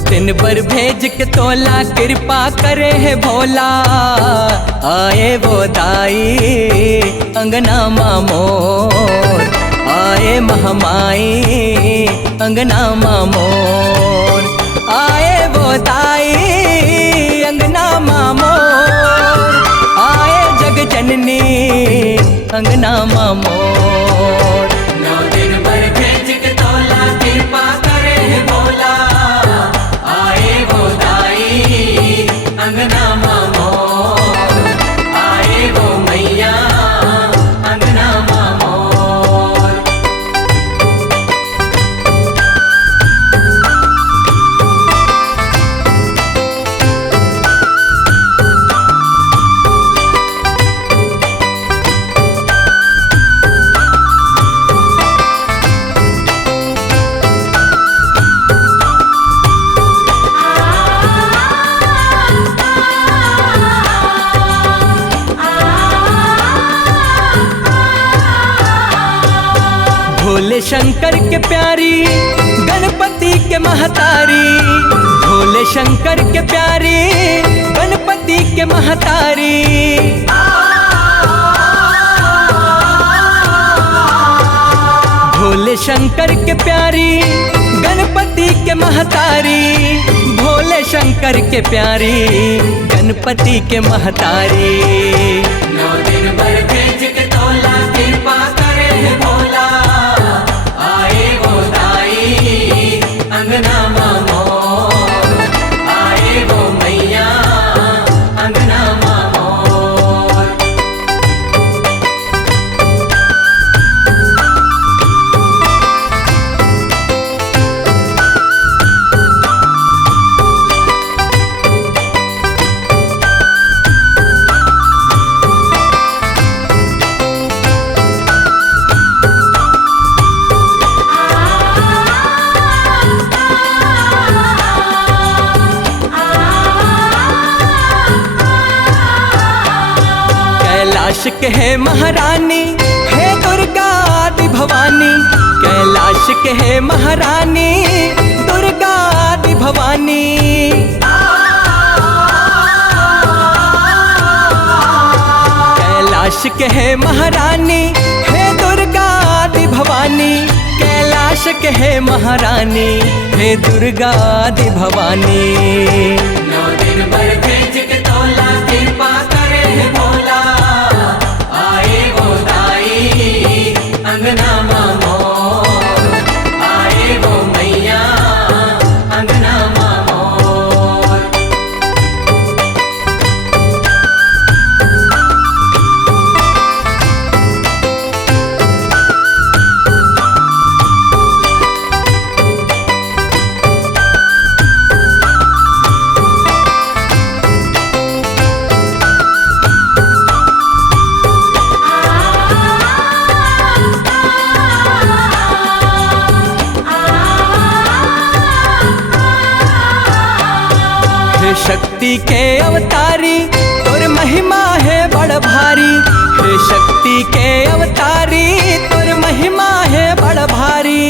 दिन भर भेज के तोला कृपा करे है भोला। आए वो दाई अंगना मामोर, आए महामाई अंगना मामोर। आए वो दाई अंगना मामोर, आए जग जननी अंगना मामोर। 9 दिन भर भेज के तोला कृपा करे है भोला। आए वो दाई अंगना मामोर, आए वो मैया अंगना मामोर। भोले शंकर के प्यारी गणपति के महतारी, भोले शंकर के प्यारी गणपति के महतारी। भोले शंकर के प्यारी गणपति के महतारी, भोले शंकर के प्यारी गणपति के महतारी। 9 दिन भर भेज के तोला कृपा करे है भोला। आए वो दाई अंगना मामोर, आए वो मैया अंगना मामोर। कैलाश के है महारानी है दुर्गा आदि भवानी, कैलाश के है महारानी दुर्गा आदि भवानी। कैलाश के है महारानी है दुर्गा आदि भवानी, कैलाश के है महारानी है दुर्गा आदि भवानी। 9 दिन भर भेज के तोला कृपा करे है भोला। आए वो दाई अंगना मामोर, आए वो मैया अंगना मामोर। हे शक्ति के अवतारी तोर महिमा है बड़ भारी, हे शक्ति के अवतारी तोर महिमा है बड़ भारी।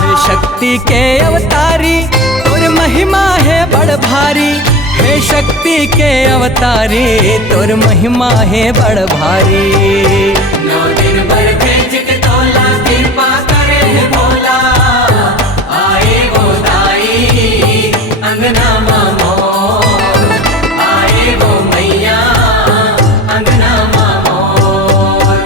हे शक्ति के अवतारी तोर महिमा है बड़ भारी, हे शक्ति के अवतारी तोर महिमा है बड़ भारी। 9 दिन भर भेज के तोला कृपा करे है भोला। आए वो दाई अंगना मामोर, आए वो मैया अंगना मामोर।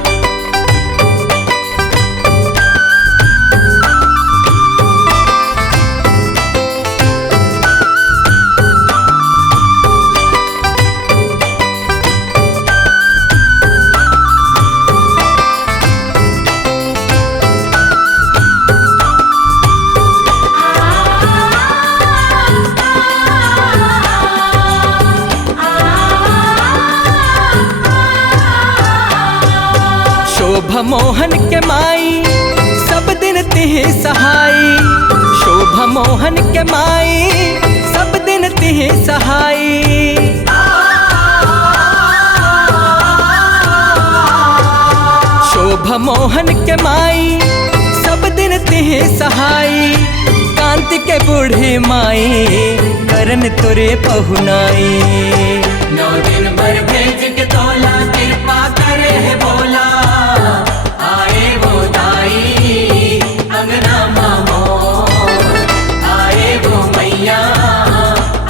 शोभा मोहन के माई सब दिन तिहि सहाई, शोभा मोहन के माई सब दिन तिहि सहाई। शोभा मोहन के माई सहाई, कांति के बूढ़ी माई करन तुरे पहुनाई। 9 दिन भर भेज के तोला कृपा करे है भोला, आए वो दाई अंगना मामो, आए वो मैया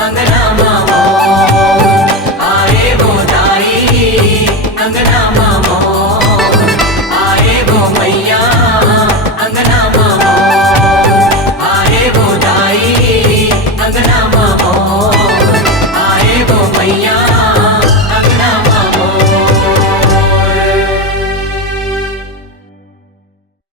अंगना मामो, आए वो दाई अंगना मामो।